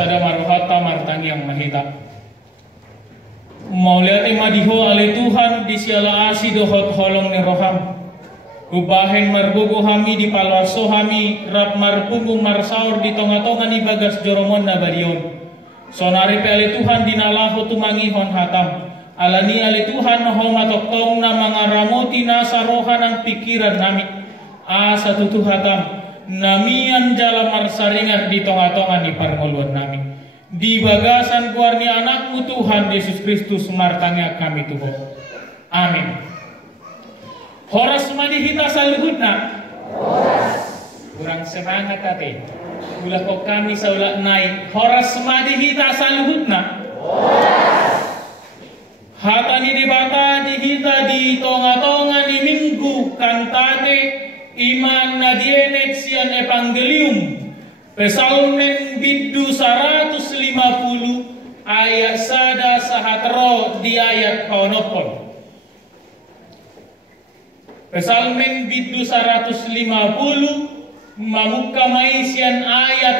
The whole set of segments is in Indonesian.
sada marohata martang yang mahita. Mauliati madiho ale Tuhan di siala asi dohot holong ni roham. Ubahen marbugu hami di palwaso hami rap marbugu marsaur di tonga-tonga ni bagas joromon na barion. Sonari pe ale Tuhan dinalaho tumangi hon hatam. Alani ale Tuhan ho matoktong na mga ramoti na sarohan ang pikiran nami. Asa tutu hatam. Namian jala marsaringat di tonga-tonga ni parngoluan nami. Di bagasan guarni anakmu Tuhan Yesus Kristus martangnya kami Tuhan. Amin. Horas madihita saluhutna. Kurang semangat ate. Ulah kok kami saula naik. Horas madihita saluhutna. Hatani dibata dihita di tonga-tonga ni minggu kantate iman na dienet sian evangelium pesalmen biddu 150 ayat sada sahatro di ayat kaunopon. Pesalmen biddu 150 mamuka maisian ayat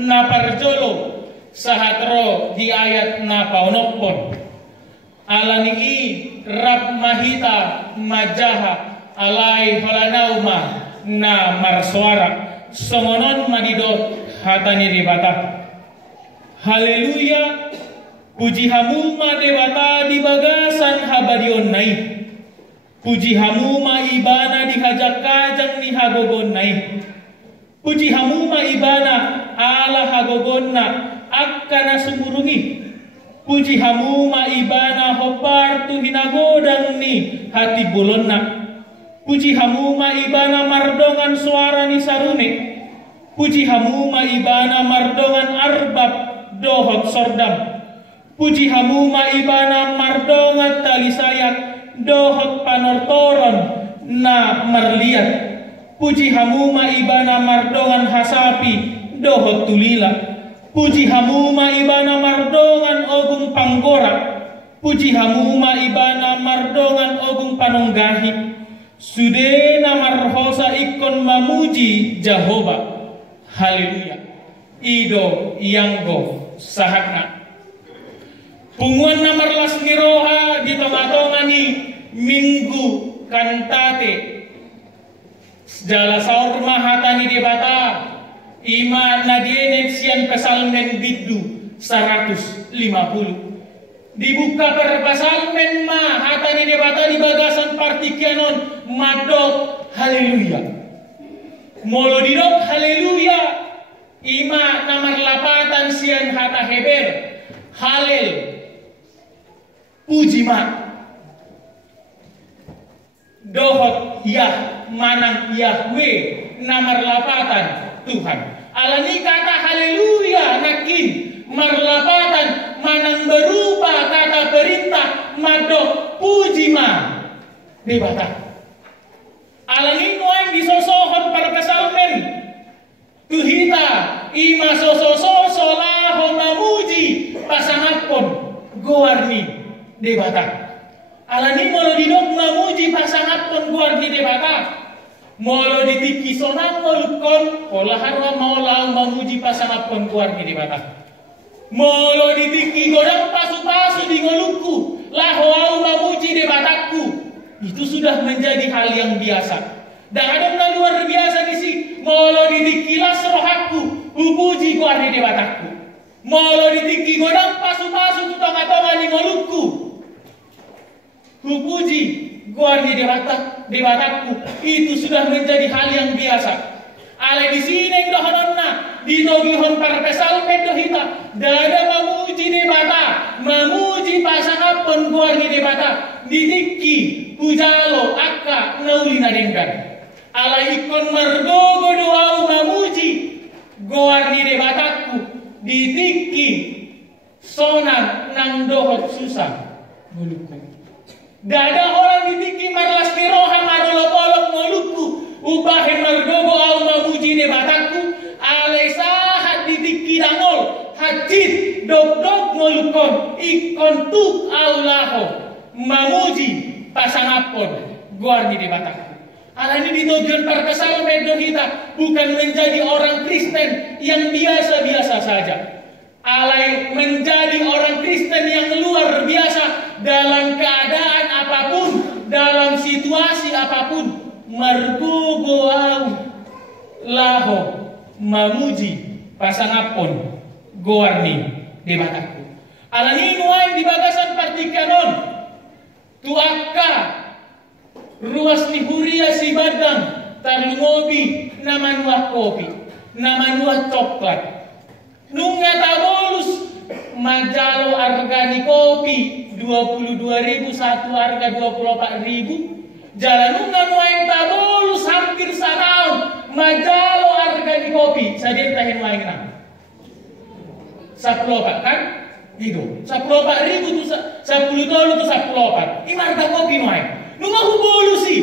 na parjolo sahatro di ayat na kaunopon. Alani rap mahita majaha alai holanauma na marsuara songonon madido hatani debata. Haleluya, puji hamuma debata di bagasan habadion nai. Puji hamuma ibana di hajak kajang ni hagogon nai. Puji hamuma ibana ala hagogonna akkana sumurungi. Puji hamuma ibana hopar tu hinagodang ni hati bulonna. Puji hamuma ibana mardongan suara ni sarune. Puji hamuma ibana mardongan arbab dohot sordam. Puji hamuma ibana mardongan tali sayat dohot panortoron na marliat. Puji hamuma ibana mardongan hasapi dohot tulila. Puji hamuma ibana mardongan ogung panggora. Puji hamuma ibana mardongan ogung panonggahi. Sudena marhosa ikon mamuji Jehovah. Haleluya. Ido Yanggo Sahakna. Punguan na marlas ni roha di tonga-tonga ni minggu kantate. Jala saur mahata ni debata. Iman na dienet sian pesalmen biddu 150. Dibuka per pesalmen hata ni debata di bagasan partikianon madok haleluya. Molo didok haleluya. Ima namar lapatan sian hata heber halel puji ma dohot yah manang Yahweh namar lapatan Tuhan. Alani kata haleluya nakin marlapatan manang berupa kata perintah madok puji ma debata. Alani nuang disosohon para pesalmen tuhita ima sososo laho mamuji pasangapon guarni debata. Alani molo didok mamuji pasangapon guarni debata. Molo ditiki sonang molukon olahan wa maulau mamuji pasangapon guarni debata. Molo ditiki godang pasu-pasu di ngoluku laho au mamuji debataku. Itu sudah menjadi hal yang biasa. Dan ada luar biasa di sini. Molo ditikilas rohaku, upuji guarni debataku. Molo ditiki godang pasu-pasu tu tonga-tonga di ngoluku, upuji guarni debataku. Itu sudah menjadi hal yang biasa. Ale di sini dohanonna di togihon para pesalmen dohita. Dada mamuji debata, mamuji pasangapon guarni debata. Ditiki ujalo akka naulina dengkan. Ala ikon margogo doau mamuji guarni debataku. Ditiki sonar nang dohot susah mulutku. Dada orang ditiki marlas niroha marolok-olok mulutku. Ubahin margogo au mamuji debataku. Ale sahat ditiki dangol hajit dok-dok mulukon ikon tuk aulaho mamuji pasangapon guarni debataku. Hal ini ditujuan perkesalan medo kita bukan menjadi orang Kristen yang biasa-biasa saja. alai menjadi orang Kristen yang luar biasa dalam keadaan apapun, dalam situasi apapun. Margogo au laho mamuji pasangapon goarni di mataku. Alani nuain di bagasan partikanon tuaka ruas ni huria si badang tarlungobi namanua kopi namanua coklat nunga tabolus majalo harga ni kopi 22.000 satu harga 24.000 jalan nunga nuain tabolus hampir setahun majalo harga ni kopi sadir tahin nuain na 10 kan itu 10.000 tu 10 tolu tu 10 ini harga kopi nuain nunga hubolusi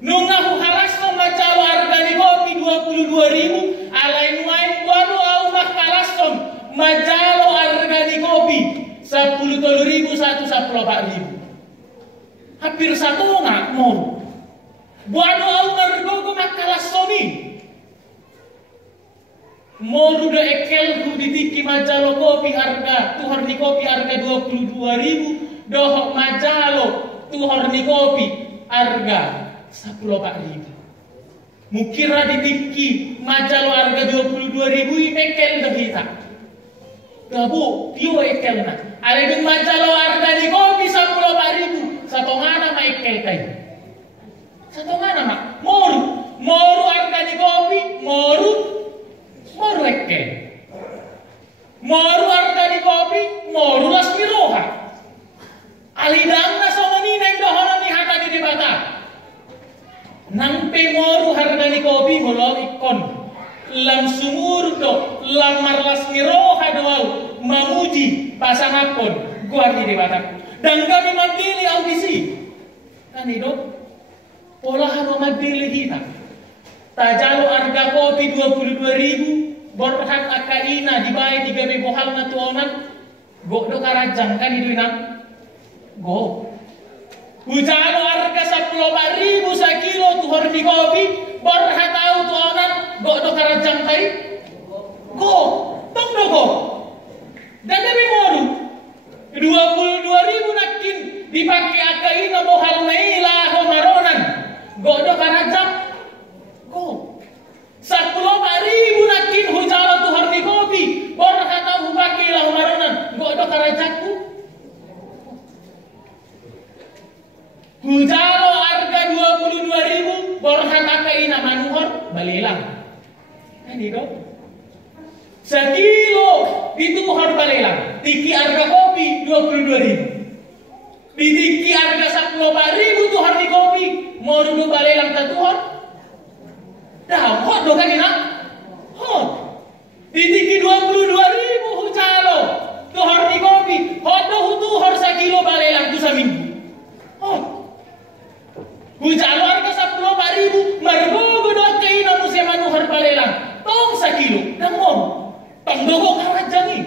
nunga hu halas no majalo harga ni kopi 22.000 alai nuain wanu au makalason majalo harga ni kopi 10.000 satu 14.000 hampir satu nggak mau wanu au margogo makalasoni mau udah ekel ku ditiki majalo kopi harga tuhar ni kopi harga 22.000 dohok majalo tuhar ni kopi harga 14.000 mukira ditiki majalo harga 22.000 ekel dah kita gabu tio ekel na ada dengan majalo harga ni kopi 14.000 satu ngana ma ekel kai satu ngana ma moru harga ni kopi moru ekel moru harga ni kopi moru lasmi roha alidang na sama ni neng dohonan ni hata di debata nampe moru harga ni kopi molol ikon lam sumur do lam marlas ni roha doau mamuji pasangapon gua di debata dan kami mandili audisi kan itu pola haro mandili kita tajalo harga kopi 22.000 borhat akaina dibayar 3 bohal na tuonan go do karajang kan itu inang go hujalo harga 10.000 sa kilo tuhor di kopi borhat tahu tuonan go do karajang kai go tong do go dan demi moru 22.000 nakin dipakai akaina bohal naila homaronan go do karajang go 10.000 nakin hujalo tuhar ni kopi borhat tahu pakai lah homaronan go do karajaku hujalo harga 22.000 borhat akaina manuhor balilang kan itu sekilo itu har balilang tiki harga kopi 22.000 ditiki harga 10.000 tuhar ni kopi mau duduk balilang tatuhor dah hot do kan ina hot ditiki 22.000 hujalo tuhar ni kopi hot do tuhar sekilo balilang tu seminggu hot hujalo harga 10.000 margogo do kaina musim manuhar balilang tong sekilo dan mau tong dogo karajani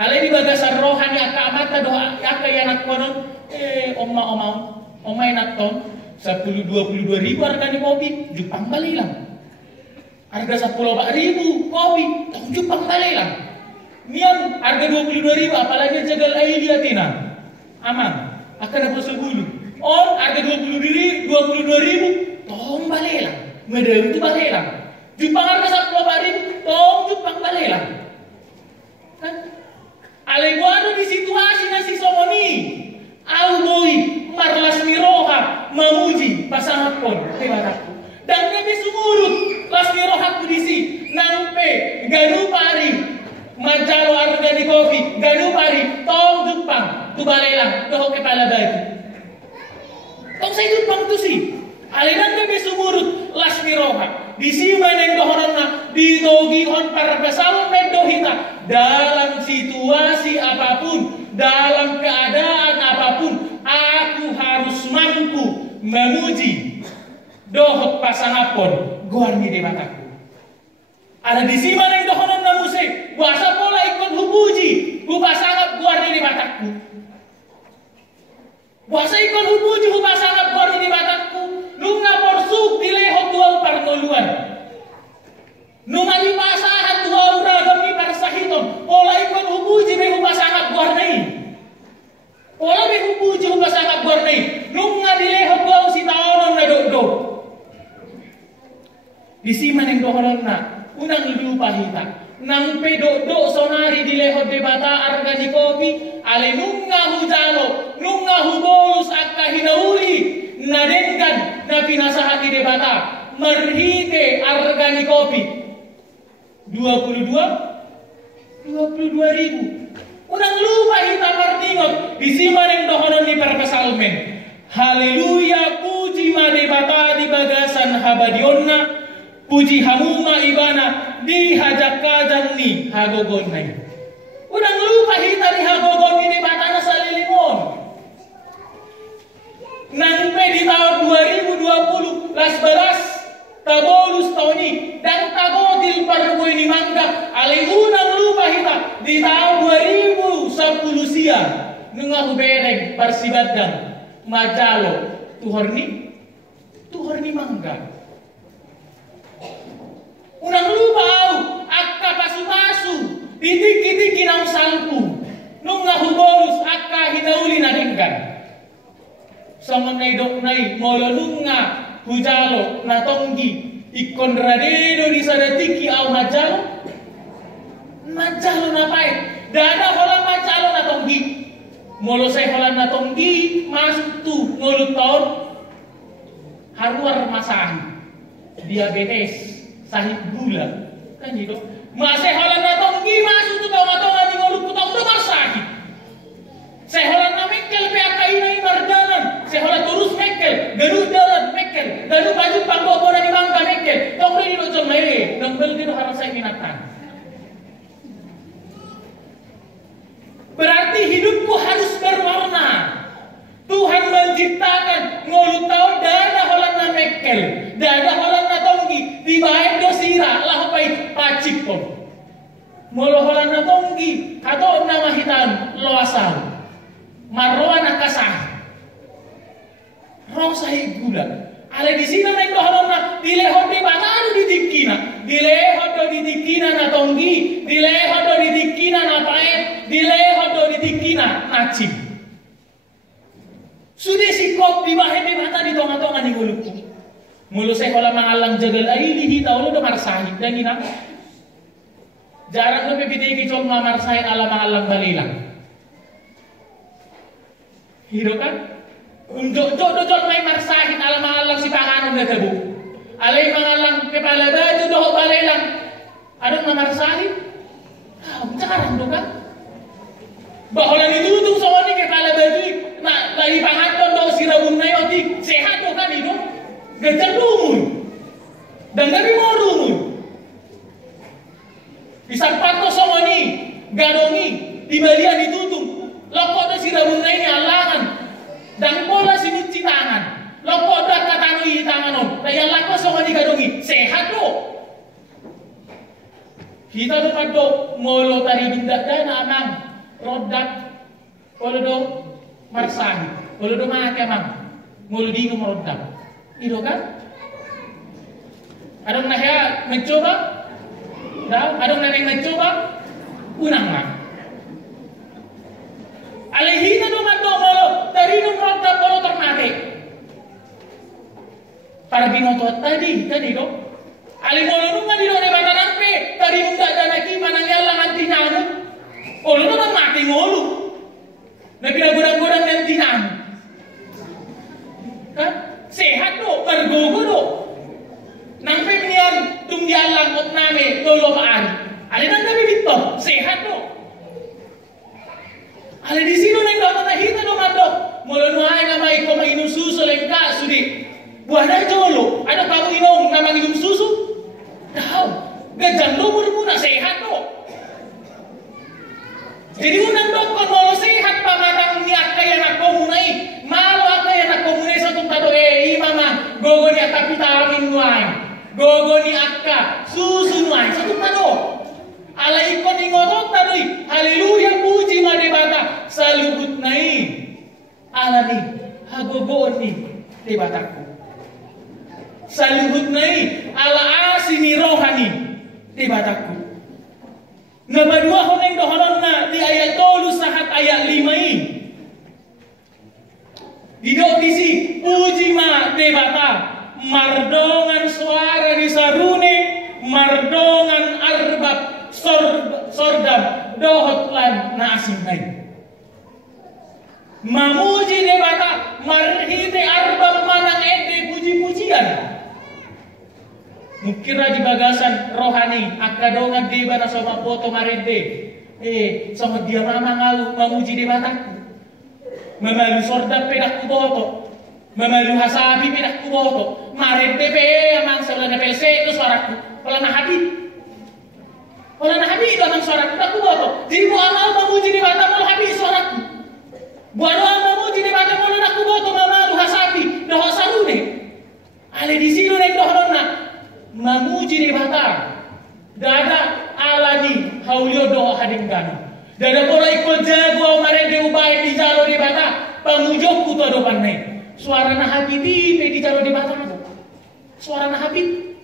alai di bagasan rohani aka mata do aka yanak konon omai naton 22.000 harga ni kopi Jepang balilang harga 10.000 kopi tong Jepang balilang nian harga 22.000 apalagi jagal dia tina aman akan dapat sebulu on harga 22.000 tong balilang medem itu balilang Jepang harga 10.000 tong Jepang balilang kan aleguano di situasi nasi somoni alboy marlas miroha mamuji pasangapon tebataku dan kami sumurut las miroha kudisi nampe ganupari majalo harga di kopi ganupari tong Jepang tu balelang doho kepala bagi tong saya Jepang tu si aliran kami sumurut las miroha di sini yang dohorana di dogi hon para pesawat mendohita dalam situasi apapun dalam keadaan apapun aku harus mampu memuji dohot pasangapon guarni di mataku ada di sini yang dohonan namuse bahasa pola ikut hubuji hu pasangap guarni di mataku bahasa ikut hubuji hu pasangap guarni di mataku nunga porsuk dilehot duau parnoluan nunga di pasahan duau ragam ni parsahiton pola Di sini yang dohonon na, unang lupa hita. Nang pedok sonari di lehot debata arga di kopi, ale nunga hujalo, nunga hubolus akka hinauli, nadengan na pinasahat di debata, merhite arga di kopi. 22 ribu. Unang lupa hita martingot, di sini yang dohonon di perpesalmen. Haleluya, puji madebata di bagasan habadionna, puji hamuma ibana di hajak-kajang ni hagogon na. Unang lupa hita di hagogon ini batana sa lilingon. Nang di tahun 2020, las beras tabolus tahun ini dan tagodil pargoy ni mangga. Alay unang lupa hita di tahun 2010 siya nung ako bereng parsibadang majalo tuhor ni mangga. Unang lupa au akka pasu-pasu ditik-titik ang salpu nung nahubolus akka hinauli na ringgan. Sa mga idok nai molo nung nga hujalo na tonggi ikonradero di sadatiki au majalo na pait dada holang majalo na tonggi molo say holang na tonggi masuk tu mulut tahun haruar masahi diabetes sahib gula kan gitu masih holan na tonggi masuk tu kau matongan di mulut ku tong demar sakit seholan na mekkel pe akainai marjalan seholan terus mekkel garu jalan mekkel garu baju panggogo di mangga mekkel tong ni do jom mere nang bel di harus saya minatan. Berarti hidupku harus berwarna. Tuhan menciptakan ngulut tahun dada holan na mekkel, dada holan na tonggi, di baik dosira lah pai pacik pun. Molo holan na tonggi, atau nama hitam loasau, marroa na kasah, rosahi gula. Ale di sini neng dohonon na dilehot di bataru di dikina, dilehot di dikina na tonggi, dilehot di dikina na paet, dilehot di dikina na cip. Sudah sikop di bahe di mata di tonga-tonga ni gulukku. Mulu saya kalau mangalang jagal aili di tahu lo marsahi dan ina. Jarang lo pepiti kicom marsahi ala mangalang balilang. Hiro kan? Unjuk dojol may marsahin ala mangalang si panganon na tabu. Alay mangalang kepala baju doho balilang. Adong na marsahin? Jarang do kan? Bahwa ditutung sama ni kepala baju na lagi pangaton do si rabun na yoti sehat do kan itu? Gajang dumul. Dan gabi mo dumul. Isang ko sama ni gadongi di balian ditutung. Lokok do si rabun na ini alangan. Dan bola sinuci tangan. Lokok do katanui tangan on. Na yang lako sama ni gadongi sehat do. Kita do kaddo molo tari bindak dana amang rodak kalau do marsahi kalau do make amang molo di nomor rodak itu kan adong nahya mencoba dah adong nang mencoba unang lang alehina do kaddo molo tari nomor rodak molo ternate para binoto tadi do ali molo nunga di do ne batanan pe tari nunga danaki mananggal lang antinamu olo no mati ngolu na pinagurang-gurang ng tinam kan sehat do margogo do nang pemnian tungdian langkot name tolo maan ali nang kami bito sehat do ali di sino nang dapat nahita do mando molo nuhay nga may ko mainum susu lengka sudi buah na jolo ada kamu inom na manginum susu daw gajang do muna sehat do. Jadi unang dokon molo sehat pamatang ni akay anak komunay. Malo akay anak komunay sa itong tado mama gogo ni akka vitamin nuay. Gogo ni akka susu nuay sa itong tado. Alay ko ni ngotot tadoy. Haleluya puji madebata sa lubut na alani hagogoon ni debataku. Sa lubut na alaasi ni rohani debataku. Nabadua honeng dohonon na di ayat 3 sahat ayat 5 Didok disi puji ma debata mardongan suara di sarun dohot lan na asing nai. Mamuji de bata marhite arbang manang ede puji-pujian. Mukira di bagasan rohani akadongan de bana sama foto marede. Sama dia mama ngalu mamuji de bataku. Mamalu sorda pedak kuboto. Mamalu hasabi pedak kuboto. Marede pe amang sebelah PC itu suaraku. Kalau na habib. Kalau na habib itu amang suaraku pedak kuboto. Jadi mu amal mamuji de bata mal habib suaraku. Buat orang mau jadi macam mana nak kuboto mama lu hasabi doh sarune. Ale di sini nek doh nona mamuji di bata. Dada alani haulio doh hading ganu. Dada bola ikut jago mare de ubai di jalo di bata. Pamujok ku to do panai. Suara na habibi pe di jalo di bata. Suara na habib.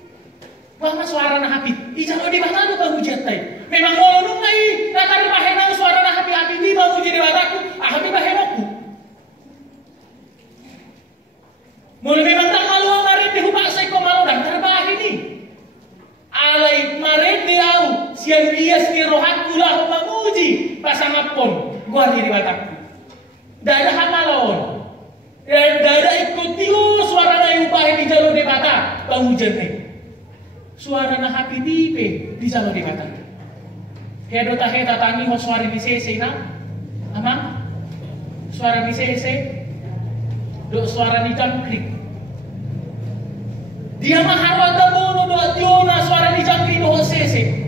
Mama suara na habib. Di jalo di bata do pamujat tai. Memang mau nungai natar bahena suara na habibi mamuji di bataku. Habib bahenoku. Mula memang tak malu marende hupak saya ko malu dan terbah ini. Alai marende au sian bias ni rohaku lah mamuji pasangapon gua di bataku. Dada hamalon. Dan dada ikut tiu suara na upah di jalur di bata pamujan ni. Suara na habibi pe di jalur di bata. Hedo taheta tani ho suara di sese na. Amang suara di CC, do suara di jangkrik. Dia mahawata bono do Jona suara di jangkrik do CC.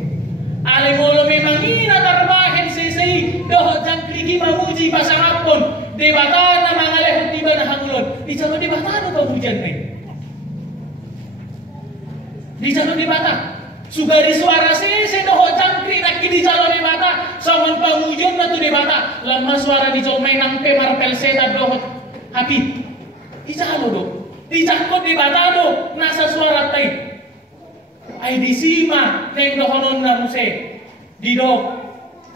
Ale molo memang ina tarbahen CC do jangkrik mamuji pasangapon. Debata na mangaleh tiba na hangulon. Di jalo debata do pamujan nih. Di jalo debata. Sugari suara CC do jangkrik nak di jalo debata. Saman pamujan na tu debata. Lama suara di jomai nang pe marpel seta dohot habib. Ijalo do. Dijakot di bata do nasa suara tai. Ai disima neng dohonon na muse. Di do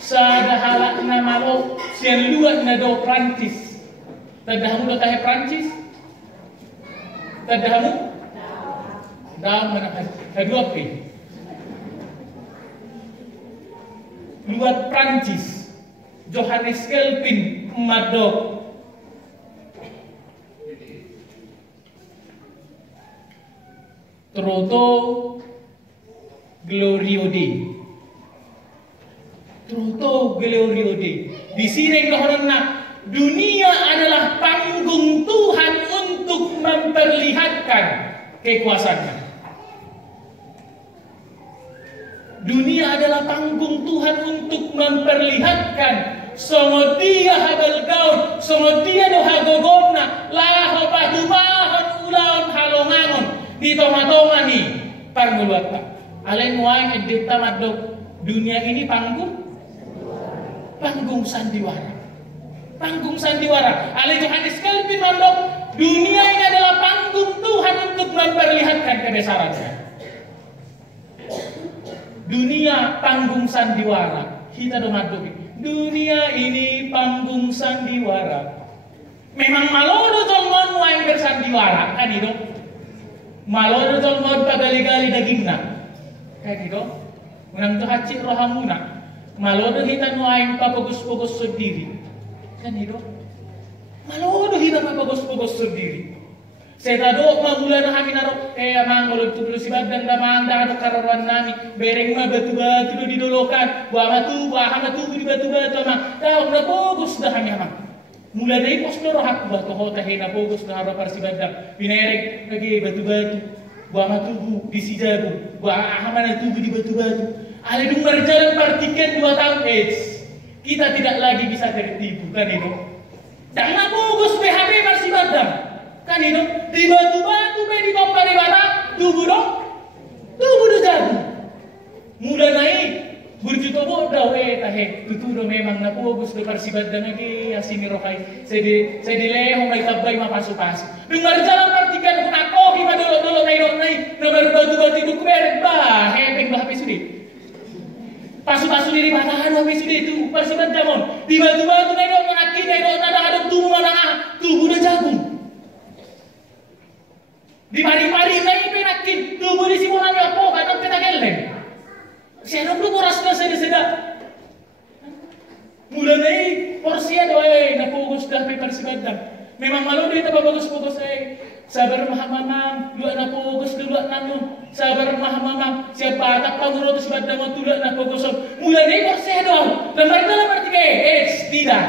sada halak na malo sian luat na do Prancis. Tadahamu do tahe Prancis? Tadahamu? Daam mana kedua pe. Luat Prancis. Johannes Kelvin Mado Troto Gloriode. Troto Gloriode. Di sini karena dunia adalah panggung Tuhan untuk memperlihatkan kekuasaannya. Dunia adalah panggung Tuhan untuk memperlihatkan songo dia habal gaun, songo dia do hagogonna, laho patumahan ulaon halongangon, di toma-toma nih panguluata. Alen muaing edip tamat do dunia ini panggung sandiwara. Panggung sandiwara. Ale Johannes Kelvin mandok, dunia ini adalah panggung Tuhan untuk memperlihatkan kebesarannya. Dunia panggung sandiwara. Kita do madok. Dunia ini panggung sandiwara. Memang malodo tolngon waing bersandiwara kan itu. Malodo tolngon pagali-gali dagingna. Kan itu. Unang to hacik rohamuna. Malodo hitan waing papogus-pogus sendiri. Kan itu. Malodo hitan papogus-pogus sendiri. Saya tado magulan kami naro amang kalau tu si badan damang dah ada karawan nami bereng mah batu-batu didolokan buah batu di batu-batu amang tahu na fokus dah kami amang mulai dari pos loro hak buah toh teh na fokus dah harap si badan binerek lagi batu-batu buah matu di sijabu buah amana tubuh di batu-batu ale dung berjalan partiken 2 tahun kita tidak lagi bisa tertipu kan itu dan na fokus PHP si badan kan itu tiba-tiba di bawah di bata tubuh do jago muda naik berjuta bodoh tahe tutu do memang na fokus do parsibat dan lagi asini rokai saya dilehong may tabay mapasu-pasu dengar jalan partikan kung ako hima dolo naik na batu-batu do kuberek ba hepeng ba hape sudi pasu-pasu diri batahan hape sudi itu parsibat damon tiba-tiba naik do nakin naik do nadang tubuh manang tubuh do jago di pari-pari lagi penakin tubuh di simulan apa kan kita geleng. Saya belum merasa sedap. sampai persibadang. Memang malu dia tak bagus-bagus saya. Sabar mahamamang, luak na pogos luak nanu. Sabar mahamamang, siapa tak paguro tu sibadang mo tulak na pogosog. Mula ni korsedo. Lamar tiga. Tidak.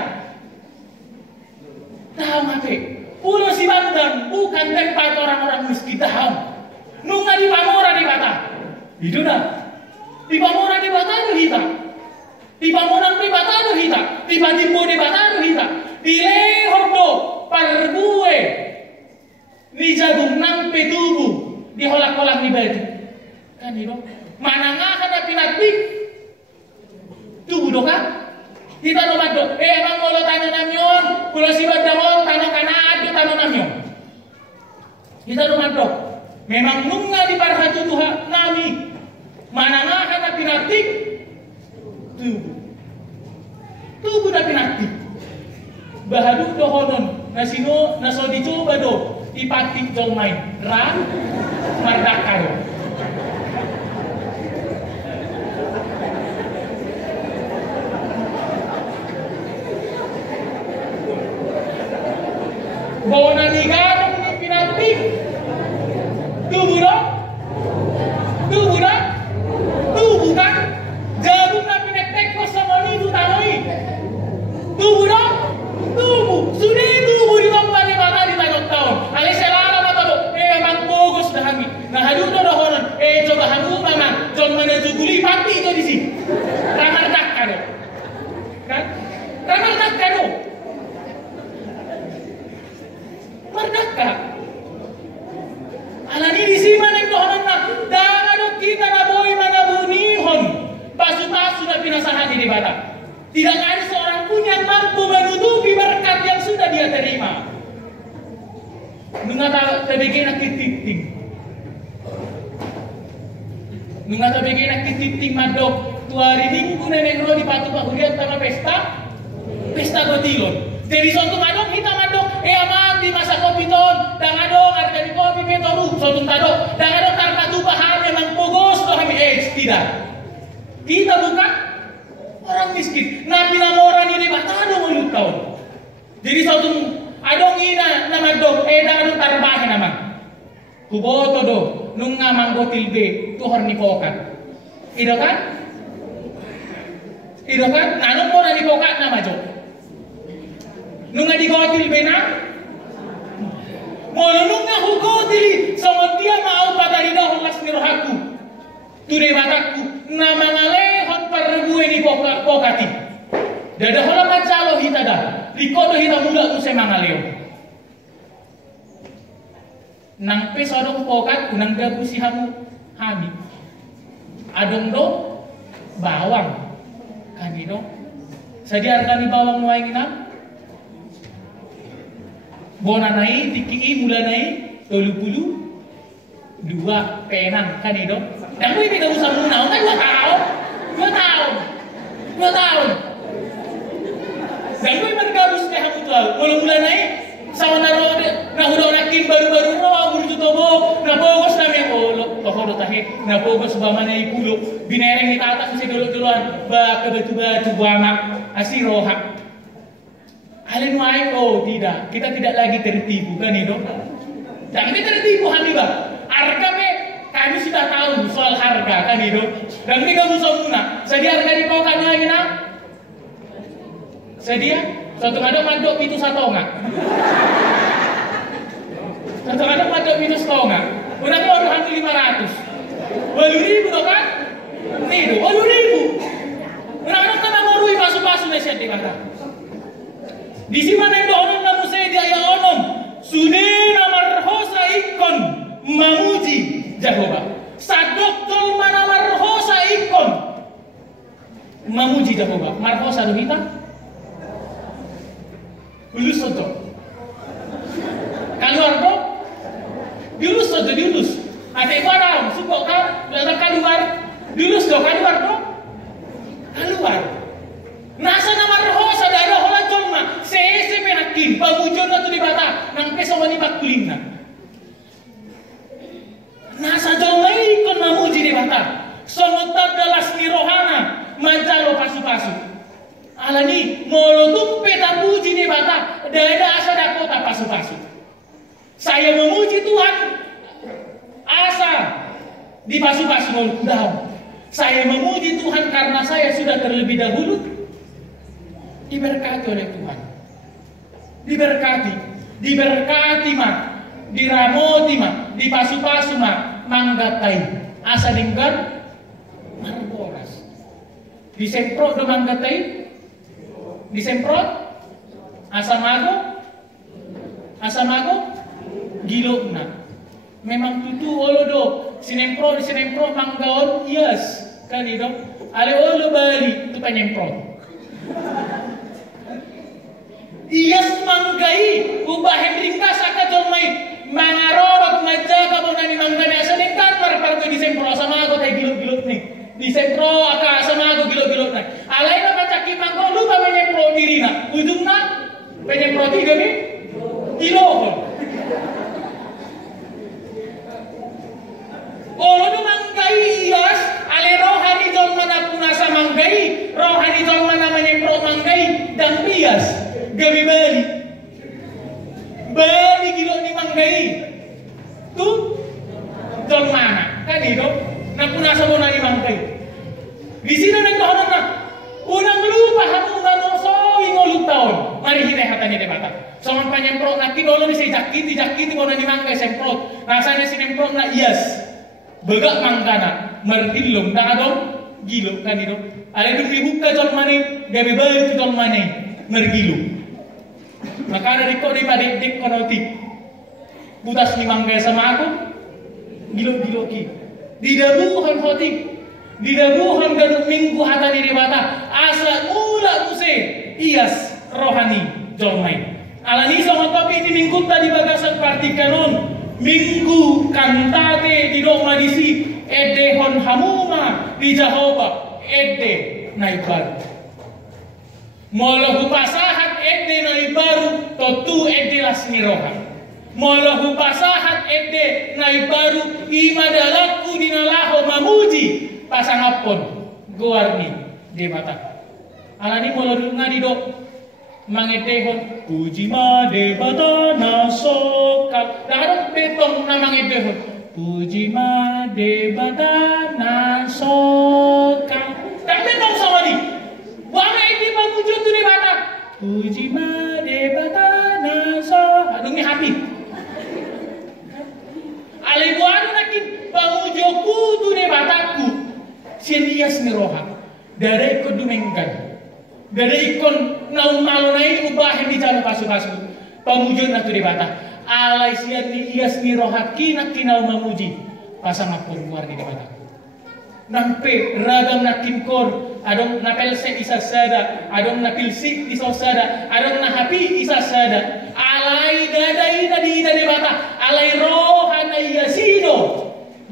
Tahu apa? Pulau Sibandang bukan tempat orang-orang miskin tahu. Nunga di Pamora di Bata. Itu dah. Di Pamora di Bata tu kita. Di Pamunan di Bata tu kita. Di Timbo di Bata tu kita. Di Lehodo Pargue. Ni jagung nang petubu di holak-holak ni batu. Kan itu. Mana ngah ada pinati. Tubuh doka. Kita nomad dok. Emang molo tanah namyon. Pulau Sibandang tanah kanan itu tanah namyon. Kita nomad dok. Memang nunga di parhatu Tuhan nami. Mana ngah ada pinati. Tubuh dah pinati. Bahaduk dohonon. Nasino naso dicoba do. Ipatik domay ran mardakaro. Bawa nanigan ni pinatik. Tubuh kan? Jagung na pinektek ko sa manidu tanoi. Tubuh. Sudah tubuh di tempat ni mata di tanok tahun. Alis selala mata do. Emang bagus dah kami. Nah hadu do dohonon. Coba hadu mama. Jon mana juguli pati itu di sini. Ramar tak kado. Kan? Ramar tak kado. Merdeka. Alani di sini mana yang dohonon nak. Jangan do kita na boy mana bunihon. Pasu-pasu na pinasahan di Batak. Tidak ada seorang pun yang mampu menutupi berkat yang sudah dia terima. Nunga tabigay na kititing. Nunga tabigay na kititing madok. Tuari minggu neneng ro di patu pahurian tama pesta gotilon. Jadi suatu madok kita madok. Amang di masa kopi ton. Dang adong harga di kopi petoru. Suatu madok. Dang adong tarpatu paham memang pogos to kami tidak. Kita bukan orang miskin. Nabi namoran ini batado mulut tahun. Jadi suatu adong ina nama dok adong tarbahin nama. Kuboto do nunga manggotil be tuhor ni pokat. Ido kan? Nanong mo na ni pokat nama jo. Nunga di gotil be na. Mono nunga hugotil sama dia mau patari dah hulas nirohaku. Ture batakku nama ngalehon pergue ni pokati. Dada hola macalo hita dah. Likodo hita muda use mangaleo. Nang pe sodong pokat unang gabu si hamu hami. Adong do bawang. Kami do. Sadiar kami bawang nuai ngina. Bona nai tiki mula nai 32 penang kan itu. Dan gue tidak usah munau kan 2 tahun. Dan gue menggabus teh hamu tuh. Mula naik sama naro nahudo nakin baru-baru ro buru tobo na bogos na me olo tahe na bogos ba mana ipulo binereng ni tata si dulu-duluan ba kebetu-betu buama asiroha. Alin wae tidak. Kita tidak lagi tertipu kan itu. Dan kita tertipu Hamibah. Harga kami sudah tahu soal harga kan itu. Dan ini kamu semua. Sedia harga di pokan lagi nak? Sedia? Satu kadang mandok itu satonga. Satu kadang mandok itu satonga. Udah tuh orang 500. 8.000 kan? Nih itu 8.000. Orang-orang kan ngorui pasu-pasu nasihat di kata. Di sini mana itu orang namu saya dia ya onom. Sudah marhosa ikon mamuji Jehovah. Sadok tol mana marhosa ikon mamuji Jehovah. Marhosa do kita. Ulus soto. Keluar do. Diulus soto diulus. Ate barang suko kan datang keluar. Diulus do keluar do. Keluar. Nasa na marhosa dada hola jomma. Sese penakin pamujon na to di bata nang peso wani bakulin na. Nasa jomai ikon mamuji di bata. Somotab dalas ni rohana mancalo pasu-pasu. Alani molo tumpe tapuji di bata dada asa dakota pasu-pasu. Saya memuji Tuhan, asa di pasu-pasu ngoluk daun. Saya memuji Tuhan karena saya sudah terlebih dahulu diberkati oleh Tuhan. Diberkati mak, diramoti mak, di pasu-pasu mak, manggatai. Asa dinggan marboras. Disemprot do manggatai, disemprot, asa mago, gilok na. Memang tutu olo do, sinempro manggaon, yes, kan itu. Ale olo bali, itu penyemprot. Iyas manggai, ubah hendringka saka jomai, mangarorok majaga bonani manggani asa dengkan parparko disempro sama aku tay gilok-gilok nih. Disempro aka sama aku gilok-gilok nih. Alai na pacaki manggo lupa menyempro diri na. Ujungna penyempro tiga nih. Gilok. Olo do manggai iyas, ale rohani jom mana punasa manggai, rohani jom mana menyempro manggai dan bias. Gabi bali gilok ni manggai tu jom mana kan itu na punasa mo na ni manggai di sini nang kahonan na unang lupa hamu manoso ingoluk taon mari hinay hatanya debata soman panyemprot na kinolo ni say jakiti mo na ni manggai semprot nasanya sinemprot na iyas begak manggana merdilong na adong gilok kan itu ale dum dibuka jom mani gabi bali tu jom mani mergilok. Maka ada di dik konotik butas limang gaya sama aku gilok-giloki didabuhan hotik didabuhan gaduk minggu hata diri bata asa mula muse iyas rohani jomai alani sama topi ini minggu tadi bagasan partikanon minggu kantate di doma disi edehon hamuma di Jahoba ede naikbar molahu pasahat ede nai baru totu ede lasni roha molahu pasahat ede nai baru imadalaku dinalaho mamuji pasangapon goarni de mata alani molahu ngadi do mangedehon puji ma de bata nasokal darok betong na mangedehon puji ma de bata nasokal tak betong sama ni wala ini pamujud tu ni bata puji ma de bata nasa adungi happy alai buanu nakin pamujoku tu ni bataku sinias ni roha dari ikut dumengkan dari ikon naun malu nai ubah di jalan pasu-pasu pamujud na tu ni bata alai siat ni ias ni roha kinak kinau mamuji pasang apun luar ni bata nampe ragam nakin kor adong napelse isa sada adong napilsik isa sada adong nahapi isa sada alai dadai tadi de bata alai rohana yasido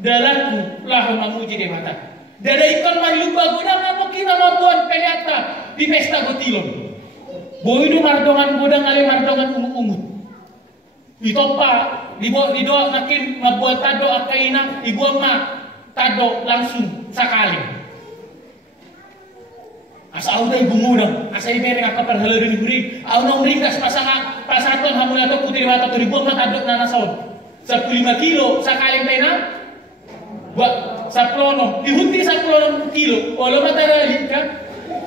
dalaku lahu mamuji de bata dadai kon marluba godang apa kita mabuan penyata di pesta gotilon boy do mardongan godang ale mardongan umut ditopa didoa nakin mabuat tado akaina ibuang ma tado langsung sakali. Asa au dai bungudang, asa ibere ka perhala ni guri, au nang ringkas pasangan hamula to putri mata to ribuan matadok na nasaw. 15 kilo sakali tay na. Wa sa plono, dihunti sa plono kilo, olo matarali ka.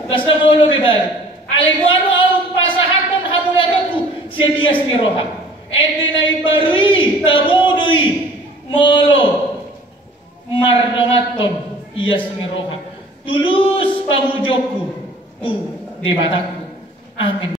Basta molo bebal. Aliguano au pasahaton hamula to sedias ni roha. Ede na ibarui tabodoi molo mardongaton iyas ni roha tulus pamujoku tu debataku amin.